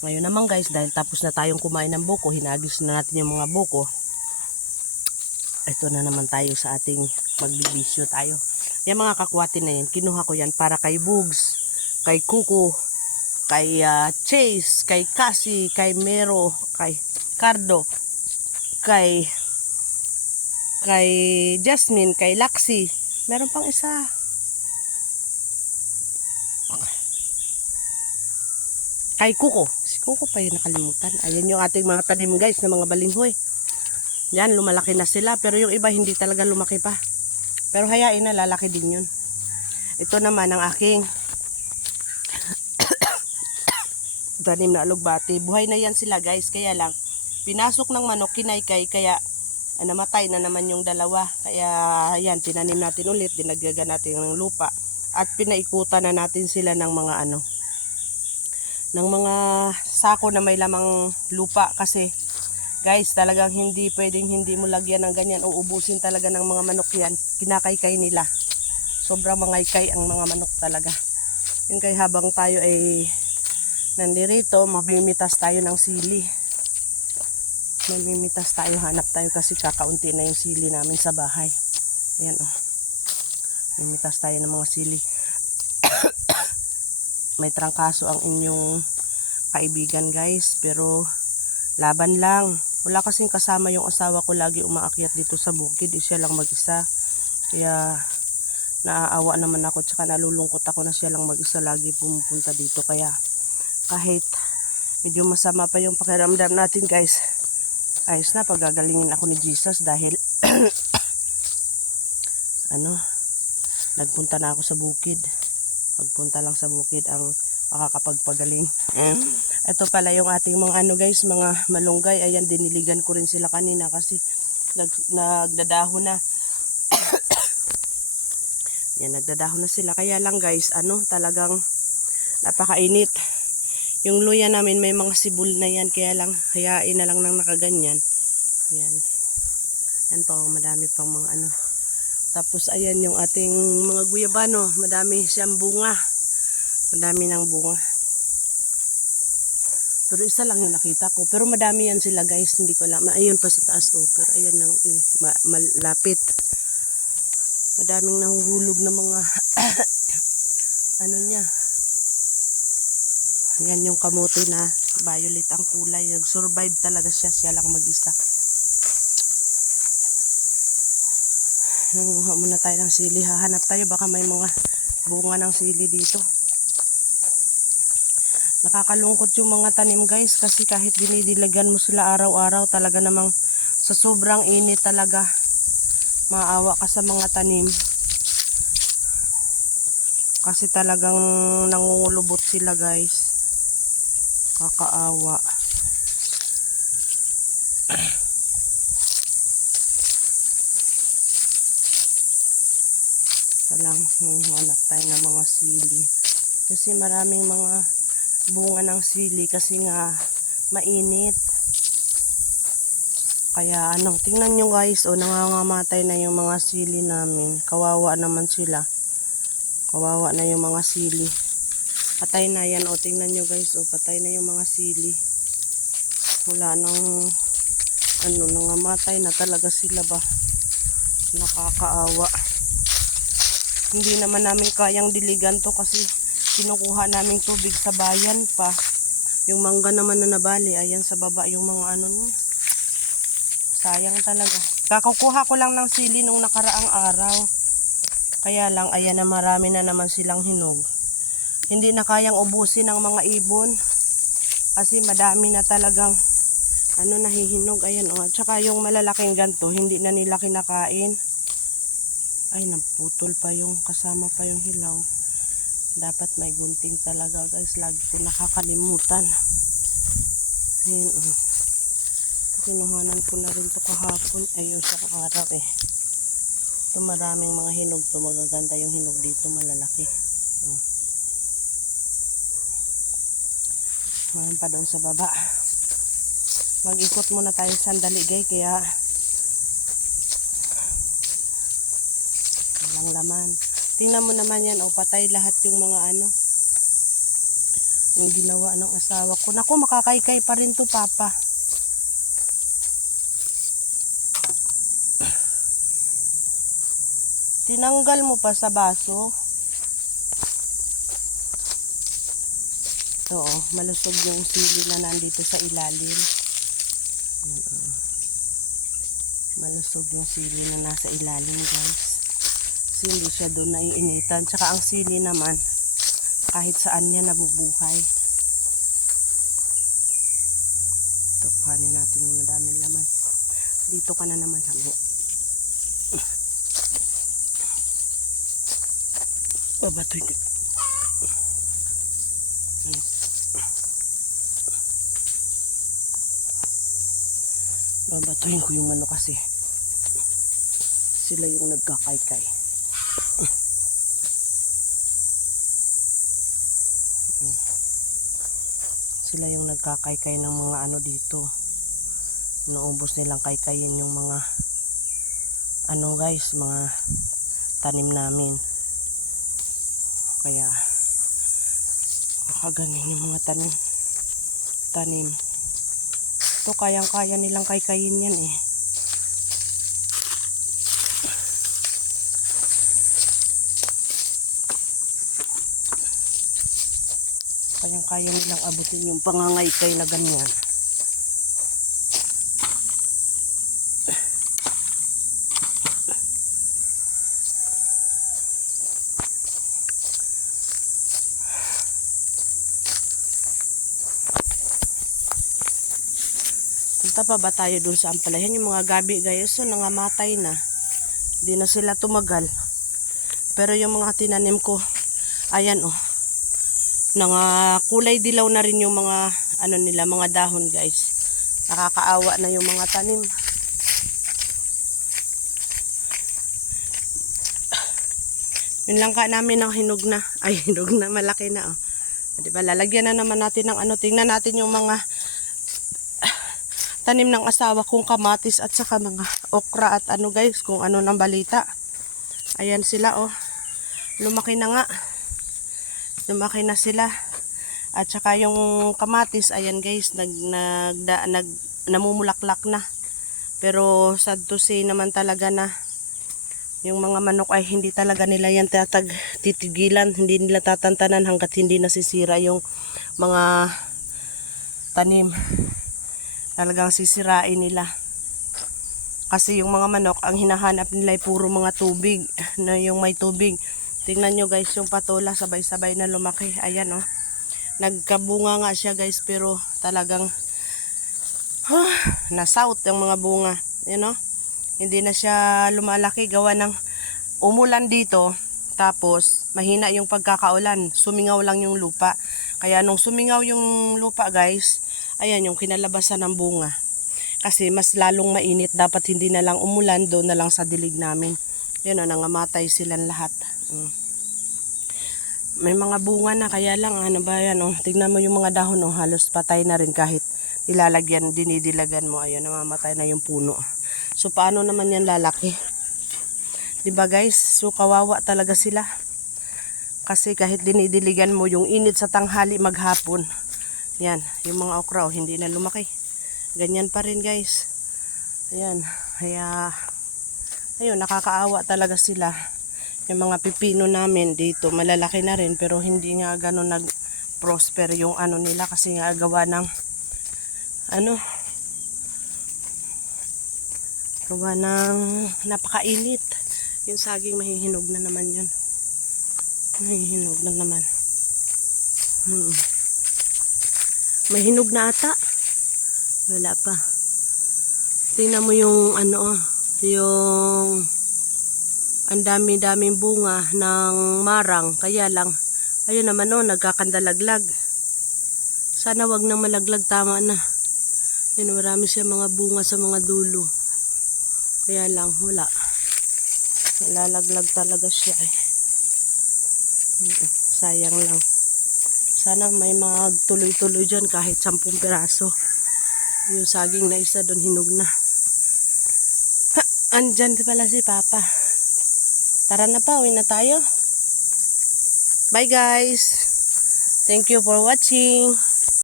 Ngayon naman guys, dahil tapos na tayong kumain ng buko, hinagis na natin yung mga buko. Ito na naman tayo sa ating magbibisyo tayo. Yung mga kakwati na yan, kinuha ko yan para kay Bugs, kay Kuko, kay Chase, kay Cassie, kay Mero, kay Cardo, kay Jasmine, kay Laxi. Meron pang isa. Kay Kuko. Si Kuko pa yung nakalimutan. Ayan yung ating mga tanim guys na mga balinghoy. Yan, lumalaki na sila. Pero yung iba hindi talaga lumaki pa. Pero hayain na, lalaki din yun. Ito naman ang aking tanim na alugbati. Buhay na yan sila guys. Kaya lang, pinasok ng manok, kinaykay. Kaya namatay na naman yung dalawa. Kaya yan, tinanim natin ulit. Dinagyagan natin ng lupa. At pinaikutan na natin sila ng mga ng mga sako na may lamang lupa. Kasi guys, talagang hindi pwedeng hindi mo lagyan ng ganyan. Uubusin talaga ng mga manok yan. Kinakaykay nila. Sobrang mangaykay ang mga manok talaga. Yung kay habang tayo ay nandirito, mamimitas tayo ng sili. Mamimitas tayo, hanap tayo kasi kakaunti na yung sili namin sa bahay. Ayan oh. Mimitas tayo ng mga sili. May trangkaso ang inyong kaibigan guys, pero laban lang. Wala kasing kasama yung asawa ko, lagi umaakyat dito sa bukid, siya lang mag-isa. Kaya naaawa naman ako, tsaka nalulungkot ako na siya lang mag-isa lagi pumupunta dito. Kaya kahit medyo masama pa yung pakiramdam natin guys, ayos na, pagagalingin ako ni Jesus dahil nagpunta na ako sa bukid. Pagpunta lang sa bukid ang makakapagpagaling. Ito pala yung ating mga guys, mga malunggay. Ayan, diniligan ko rin sila kanina kasi nagdadahon na. Yan, nagdadahon na sila. Kaya lang guys, talagang napakainit. Yung luya namin may mga sibol na yan, kaya lang hayain na lang ng nakaganyan. Yan. Yan pa, madami pang mga Tapos ayan yung ating mga guyabano, madami siyang bunga. Madami ng bunga. Pero isa lang yung nakita ko. Pero madami yan sila guys, hindi ko alam. Ayun pa sa taas pero ayan nang malapit. Madaming nahuhulog na mga niya. Ayan yung kamote na violet ang kulay. Nag-survive talaga siya lang mag-isa. Nanguha muna tayo ng sili. Hahanap tayo, baka may mga bunga ng sili dito. Nakakalungkot yung mga tanim guys, kasi kahit dinidilagan mo sila araw-araw, talaga namang sa sobrang init talaga maawa ka sa mga tanim. Kasi talagang nangungulubot sila guys. Kakaawa. Lang hanap tayo ng mga sili kasi maraming mga bunga ng sili kasi nga mainit. Kaya tingnan nyo guys, nangangamatay na yung mga sili namin. Kawawa naman sila, kawawa na yung mga sili. Patay na yan tingnan nyo guys, patay na yung mga sili. Wala nang nangamatay na talaga sila ba. Nakakaawa. Hindi naman namin kayang diligan to kasi kinukuha naming tubig sa bayan pa. Yung mangga naman na nabali, ayan sa baba yung mga niya. Sayang talaga. Kakukuha ko lang ng sili nung nakaraang araw. Kaya lang, ayan na marami na naman silang hinog. Hindi na kayang ubusin ng mga ibon. Kasi madami na talagang nahihinog. Ayan At saka yung malalaking ganto, hindi na nila kinakain. Ay, naputol pa yung kasama pa yung hilaw. Dapat may gunting talaga guys. Lagi ko nakakalimutan. Ayun Kinuhanan ko na rin to kahapon. Ayun sa araw Ito maraming mga hinog to. Magaganda yung hinog dito, malalaki. Mayroon pa doon sa baba. Mag-ikot muna tayo sandali guys. Kaya walang laman. Tingnan mo naman yan, patay lahat yung mga Yung ginawa ng asawa ko. Naku, makakaykay pa rin to, Papa. Tinanggal mo pa sa baso. Ito, malusog yung sili na nandito sa ilalim. Malusog yung sili na nasa ilalim, guys. Sili siya doon na iinitan. Tsaka ang sili naman, kahit saan niya nabubuhay. Ito, kanin natin yung madaming laman. Dito ka na naman, habo. Babatoy ko. Ano? Babatuhin ko yung manok kasi sila yung nagkakaykay. Sila yung nagkakaykay ng mga ano dito. Naubos nilang kaykayin yung mga ano guys, mga tanim namin. Kaya kakaganin yung mga tanim. Ito kayang-kaya nilang kaykayin yan eh. Kayang-kaya nilang abutin yung pangangaykay na ganyan. Punta pa ba tayo dun sa ampalayan? Yung mga gabi guys, so nangamatay na. Hindi na sila tumagal. Pero yung mga tinanim ko, ayan oh. Kulay dilaw na rin yung mga ano nila, mga dahon guys. Nakakaawa na yung mga tanim. Yun lang ka namin ang hinog na. Ay, hinog na, malaki na oh. Diba, lalagyan na naman natin ng ano. Tingnan natin yung mga tanim ng asawa kong kamatis at saka mga okra at ano guys, kung ano ng balita. Ayan sila oh. Lumaki na nga. Lumaki na sila. At saka yung kamatis, ayan guys, namumulaklak na. Pero sad to say naman talaga na yung mga manok ay hindi talaga nila yan titigilan. Hindi nila tatantanan hanggat hindi nasisira yung mga tanim. Talagang sisirain nila. Kasi yung mga manok, ang hinahanap nila ay puro mga tubig. Na yung may tubig. Tingnan nyo guys, yung patola sabay-sabay na lumaki. Ayan oh. Nagkabunga nga siya guys, pero talagang na-south yung mga bunga. You know? Hindi na siya lumalaki. Gawa ng umulan dito. Tapos mahina yung pagkakaulan. Sumingaw lang yung lupa. Kaya nung sumingaw yung lupa guys, ayan yung kinalabasan ng bunga. Kasi mas lalong mainit. Dapat hindi na lang umulan, doon na lang sa dilig namin. Yun o, nangamatay silang lahat. May mga bunga na, kaya lang ano ba yan oh. Tignan mo yung mga dahon oh, halos patay na rin kahit dinidilagan mo. Ayun, namamatay na yung puno. So paano naman yan lalaki? Diba guys? So kawawa talaga sila. Kasi kahit dinidiligan mo yung init sa tanghali maghapon. Yan, yung mga okra oh, hindi na lumaki. Ganyan pa rin guys. Ayan, kaya ayun, nakakaawa talaga sila. Yung mga pipino namin dito, malalaki na rin, pero hindi nga gano'n nag-prosper yung ano nila kasi nga gawa ng gawa ng napakainit. Yung saging mahihinog na naman yun. Mahihinog na naman. Mahinog na ata. Wala pa. Tingnan mo yung yung ang dami-daming bunga ng marang. Kaya lang, ayun naman oh, nagkakandalaglag. Sana wag na malaglag, tama na. Ayun, marami siya mga bunga sa mga dulo. Kaya lang, wala. Nalalaglag talaga siya eh. Sayang lang. Sana may mga tuloy-tuloy dyan kahit 10 piraso. Yung saging na isa doon hinog na. Andyan pala si Papa. Tara na pa, uwi na tayo. Bye guys. Thank you for watching.